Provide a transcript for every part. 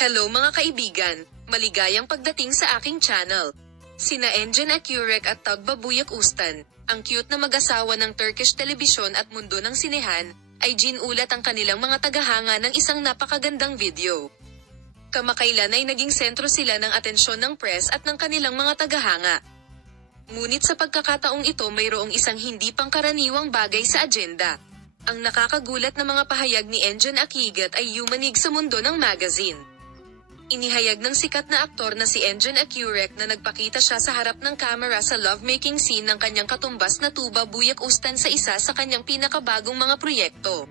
Hello mga kaibigan, maligayang pagdating sa aking channel. Sina Engin Akyurek at Tugba Buyak Ustan, ang cute na mag-asawa ng Turkish telebisyon at mundo ng sinehan, ay ginulat ang kanilang mga tagahanga ng isang napakagandang video. Kamakailan ay naging sentro sila ng atensyon ng press at ng kanilang mga tagahanga. Ngunit sa pagkakataong ito mayroong isang hindi pangkaraniwang bagay sa agenda. Ang nakakagulat na mga pahayag ni Engin Akyurek ay yumanig sa mundo ng magazine. Inihayag ng sikat na aktor na si Engin Akyurek na nagpakita siya sa harap ng kamera sa lovemaking scene ng kanyang katumbas na Tugba Buyak Ustan sa isa sa kanyang pinakabagong mga proyekto.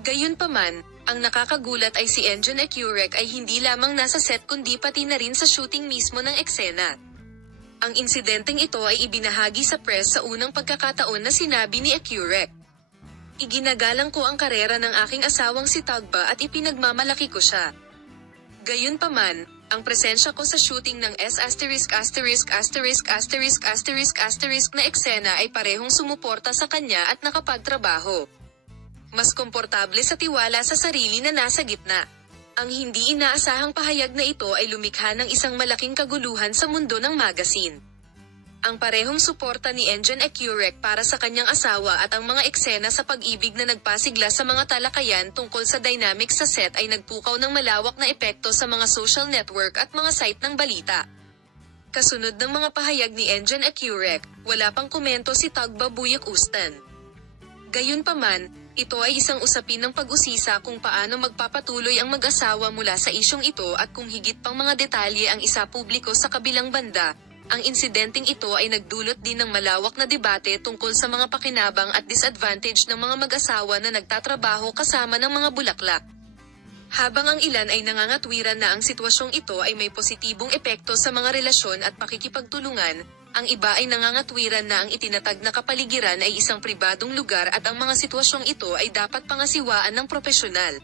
Gayunpaman, ang nakakagulat ay si Engin Akyurek ay hindi lamang nasa set kundi pati na rin sa shooting mismo ng eksena. Ang insidenteng ito ay ibinahagi sa press sa unang pagkakataon na sinabi ni Akyurek. "Iginagalang ko ang karera ng aking asawang si Tugba at ipinagmamalaki ko siya. Gayunpaman, ang presensya ko sa shooting ng na eksena ay parehong sumuporta sa kanya at nakapagtrabaho. Mas komportable sa tiwala sa sarili na nasa gitna." Ang hindi inaasahang pahayag na ito ay lumikha ng isang malaking kaguluhan sa mundo ng magazine. Ang parehong suporta ni Engin Akyurek para sa kanyang asawa at ang mga eksena sa pag-ibig na nagpasigla sa mga talakayan tungkol sa dynamics sa set ay nagpukaw ng malawak na epekto sa mga social network at mga site ng balita. Kasunod ng mga pahayag ni Engin Akyurek, wala pang komento si Tugba Buyak Ustan. Gayunpaman, ito ay isang usapin ng pag-usisa kung paano magpapatuloy ang mag-asawa mula sa isyong ito at kung higit pang mga detalye ang isa publiko sa kabilang banda. Ang insidenteng ito ay nagdulot din ng malawak na debate tungkol sa mga pakinabang at disadvantage ng mga mag-asawa na nagtatrabaho kasama ng mga bulaklak. Habang ang ilan ay nangangatwiran na ang sitwasyong ito ay may positibong epekto sa mga relasyon at pakikipagtulungan, ang iba ay nangangatwiran na ang itinatag na kapaligiran ay isang pribadong lugar at ang mga sitwasyong ito ay dapat pangasiwaan ng propesyonal.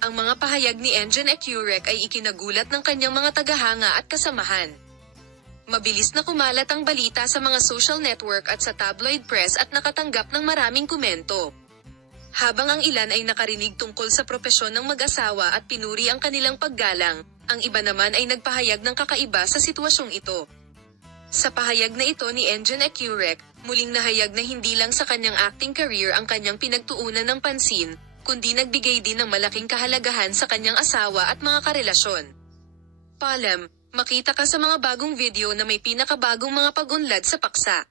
Ang mga pahayag ni Engin Akyurek ay ikinagulat ng kanyang mga tagahanga at kasamahan. Mabilis na kumalat ang balita sa mga social network at sa tabloid press at nakatanggap ng maraming komento. Habang ang ilan ay nakarinig tungkol sa propesyon ng mag-asawa at pinuri ang kanilang paggalang, ang iba naman ay nagpahayag ng kakaiba sa sitwasyong ito. Sa pahayag na ito ni Engin Akyurek, muling nahayag na hindi lang sa kanyang acting career ang kanyang pinagtuunan ng pansin, kundi nagbigay din ng malaking kahalagahan sa kanyang asawa at mga karelasyon. Paalam, makita ka sa mga bagong video na may pinakabagong mga pag-unlad sa paksa.